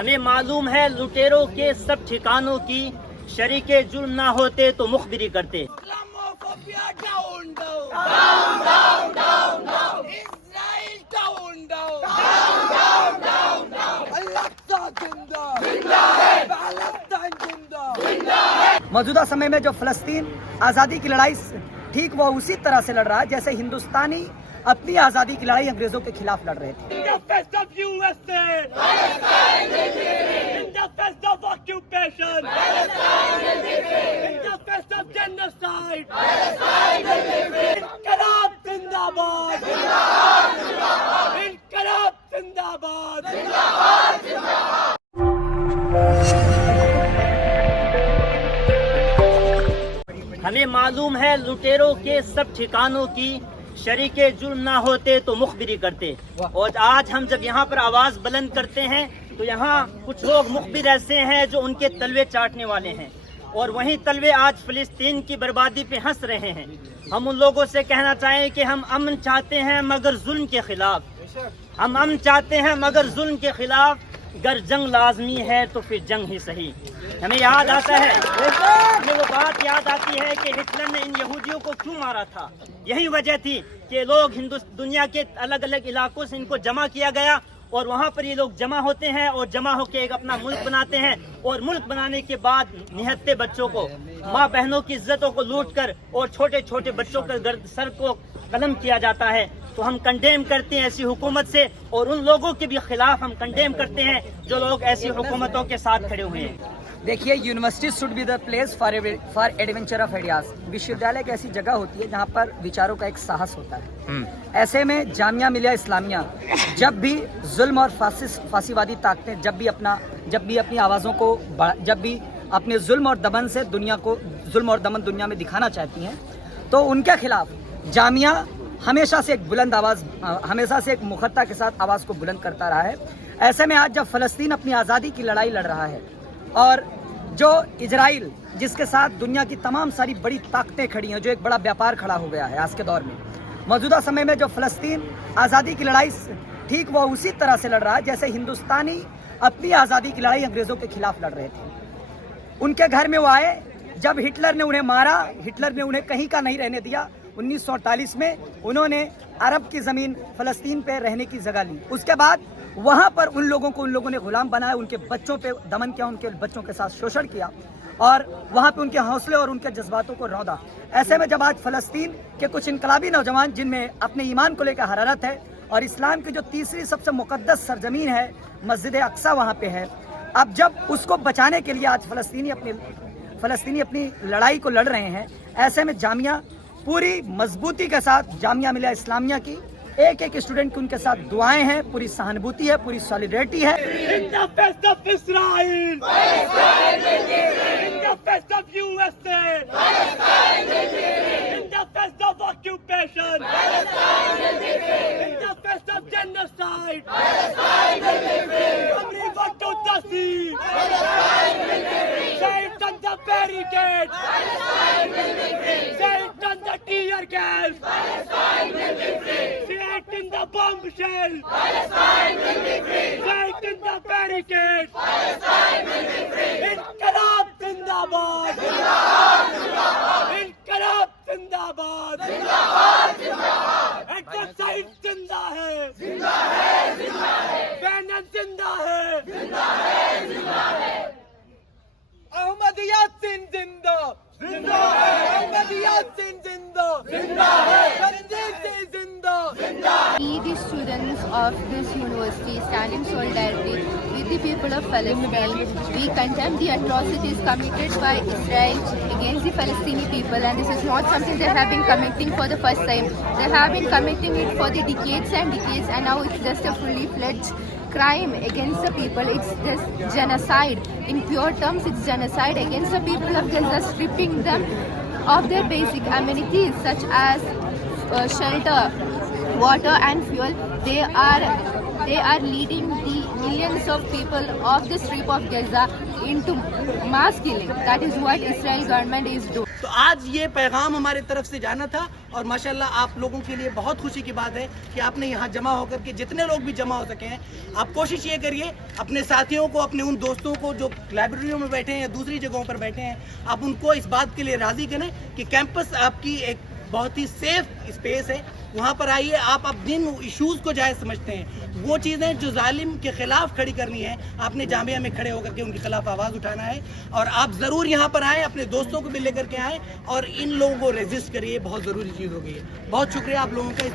ہمیں معلوم ہے لٹیروں کے سب ٹھکانوں کی، شریک جرم نہ ہوتے تو مخبری کرتے۔ Islamophobia down, down. Down, down, down, down. Israel down, down. Down, down, down, down. Al-Aqsa زندہ. زندہ ہے. Palestine زندہ. زندہ ہے. موجودہ سمے میں جو فلسطین آزادی کی لڑائی ٹھیک وہ اسی طرح سے لڑ رہا ہے جیسے ہندوستانی اپنی آزادی کی لڑائی انگریزوں کے خلاف لڑ رہے تھے۔ In the face of USA, Palestine will be free. In the face of occupation, Palestine will be free. In the face of genocide, Palestine will be free. انقلاب زندہ باد. زندہ باد. زندہ باد. انقلاب زندہ باد. زندہ باد. زندہ باد. ہمیں معلوم ہے لٹیروں کے سب ٹھکانوں کی، شریک جرم نہ ہوتے تو مخبری کرتے۔ اور آج ہم جب یہاں پر آواز بلند کرتے ہیں تو یہاں کچھ لوگ مخبر ایسے ہیں جو ان کے تلوے چاٹنے والے ہیں، اور وہیں تلوے آج فلسطین کی بربادی پہ ہنس رہے ہیں۔ ہم ان لوگوں سے کہنا چاہیں کہ ہم امن چاہتے ہیں مگر ظلم کے خلاف، ہم امن چاہتے ہیں مگر ظلم کے خلاف، گر جنگ لازمی ہے تو پھر جنگ ہی صحیح۔ ہمیں یاد آتا ہے، ہمیں وہ بات یاد آتی ہے کہ ہٹلر نے ان یہودیوں کو کیوں مارا تھا۔ یہی وجہ تھی کہ لوگ دنیا کے الگ الگ علاقوں سے ان کو جمع کیا گیا، اور وہاں پر یہ لوگ جمع ہوتے ہیں اور جمع ہو کے ایک اپنا ملک بناتے ہیں، اور ملک بنانے کے بعد نہتے بچوں کو، ماں بہنوں کی عزتوں کو لوٹ کر اور چھوٹے چھوٹے بچوں کے سر کو قلم کیا جاتا ہے۔ تو ہم کنڈیم کرتے ہیں ایسی حکومت سے، اور ان لوگوں کے بھی خلاف ہم کنڈیم کرتے ہیں جو لوگ ایسی حکومتوں کے ساتھ کھڑے ہوئے ہیں۔ دیکھیے، university should be the place for adventure of ideas. وشو ودیالیہ ایک ایسی جگہ ہوتی ہے جہاں پر وچاروں کا ایک ساہس ہوتا ہے۔ ایسے میں جامعہ ملیہ اسلامیہ جب بھی ظلم اور فاسیوادی طاقتیں جب بھی اپنی آوازوں کو جب بھی اپنے ظلم اور دمن سے دنیا کو ظلم اور دمن دنیا میں دکھانا چاہتی ہیں تو ان کے خلاف جامعہ ہمیشہ سے ایک بلند آواز، ہمیشہ سے ایک مخطہ کے ساتھ آواز کو بلند کرتا رہا ہے۔ ایسے میں آج جب فلسطین اپنی آزادی کی لڑائی لڑ رہا ہے، اور جو اسرائیل جس کے ساتھ دنیا کی تمام ساری بڑی طاقتیں کھڑی ہیں، جو ایک بڑا بیاپار کھڑا ہو گیا ہے آج کے دور میں، موجودہ سمے میں جو فلسطین آزادی کی لڑائی ٹھیک وہ اسی طرح سے لڑ رہا ہے جیسے ہندوستانی اپنی آزادی کی لڑائی انگریزوں کے خلاف لڑ رہے تھے۔ ان کے گھر میں وہ آئے جب ہٹلر نے انہیں مارا، ہٹلر نے انہیں کہیں کا نہیں رہنے دیا۔ 1948 میں انہوں نے عرب کی زمین فلسطین پہ رہنے کی جگہ لی۔ اس کے بعد وہاں پر ان لوگوں نے غلام بنایا، ان کے بچوں پہ دمن کیا، ان کے بچوں کے ساتھ شوشن کیا، اور وہاں پہ ان کے حوصلے اور ان کے جذباتوں کو روندا۔ ایسے میں جب آج فلسطین کے کچھ انقلابی نوجوان جن میں اپنے ایمان کو لے کر حرارت ہے، اور اسلام کی جو تیسری سب سے مقدس سرزمین ہے مسجد اقصیٰ وہاں پہ ہے، اب جب اس کو بچانے کے لیے آج فلسطینی اپنی لڑائی کو لڑ رہے ہیں، ایسے میں جامعہ پوری مضبوطی کے ساتھ، جامعہ ملیہ اسلامیہ کی ایک ایک اسٹوڈنٹ کی ان کے ساتھ دعائیں ہیں، پوری سہانبوتی ہے، پوری سالیڈریٹی ہے۔ In the face of Israel, Palestine will be free. In the face of USA, Palestine will be free. In the face of occupation, Palestine will be free. In the face of genocide, Palestine will be free. Amri Vatu Tasi, Palestine will be free. Say it on the barricades, Palestine will be free. Say it on the tear gas, Palestine will be free. Say it in the bomb shell, Palestine will be free. Say it in the barricades, Palestine will be free. انقلاب زندہ باد. زندہ باد. زندہ باد. انقلاب زندہ باد. زندہ باد. زندہ باد. ایکسرسائز زندہ ہے. زندہ ہے. زندہ ہے. بینن زندہ ہے. زندہ ہے. زندہ ہے. احمد یاسین زندہ. زندہ ہے. احمد یاسین زندہ. زندہ ہے. رنجیت زندہ. زندہ. We, the students of this university, stand in solidarity with the people of Palestine. We condemn the atrocities committed by Israel against the Palestinian people, and this is not something they have been committing for the first time. They have been committing it for the decades and decades, and now it's just a fully fledged crime against the people. It's just genocide. In pure terms, it's genocide against the people of Gaza, stripping them of their basic amenities such as shelter, water and fuel. They are leading the millions of people of the Strip of Gaza into mass killing. That is what Israel government is doing. تو آج یہ پیغام ہمارے طرف سے جانا تھا اور ماشاءاللہ آپ لوگوں کے لیے بہت خوشی کی بات ہے کہ آپ نے یہاں جمع ہو کر کے جتنے لوگ بھی جمع ہو سکے ہیں آپ کوشش یہ کریے اپنے ساتھیوں کو اپنے ان دوستوں کو جو لائبریریوں میں بیٹھے ہیں یا دوسری جگہوں پر بیٹھے ہیں آپ ان کو اس بات کے لیے راضی کریں کہ کیمپس آپ کی ایک بہت ہی سیف اسپیس ہے. وہاں پر آئیے, آپ اب جن ایشوز کو جائز سمجھتے ہیں وہ چیزیں جو ظالم کے خلاف کھڑی کرنی ہے آپ نے جامعہ میں کھڑے ہو کر کے ان کے خلاف آواز اٹھانا ہے اور آپ ضرور یہاں پر آئیں, اپنے دوستوں کو بھی لے کر کے آئیں اور ان لوگوں کو ریزسٹ کریے. بہت ضروری چیز ہو گئی ہے. بہت شکریہ آپ لوگوں کا اس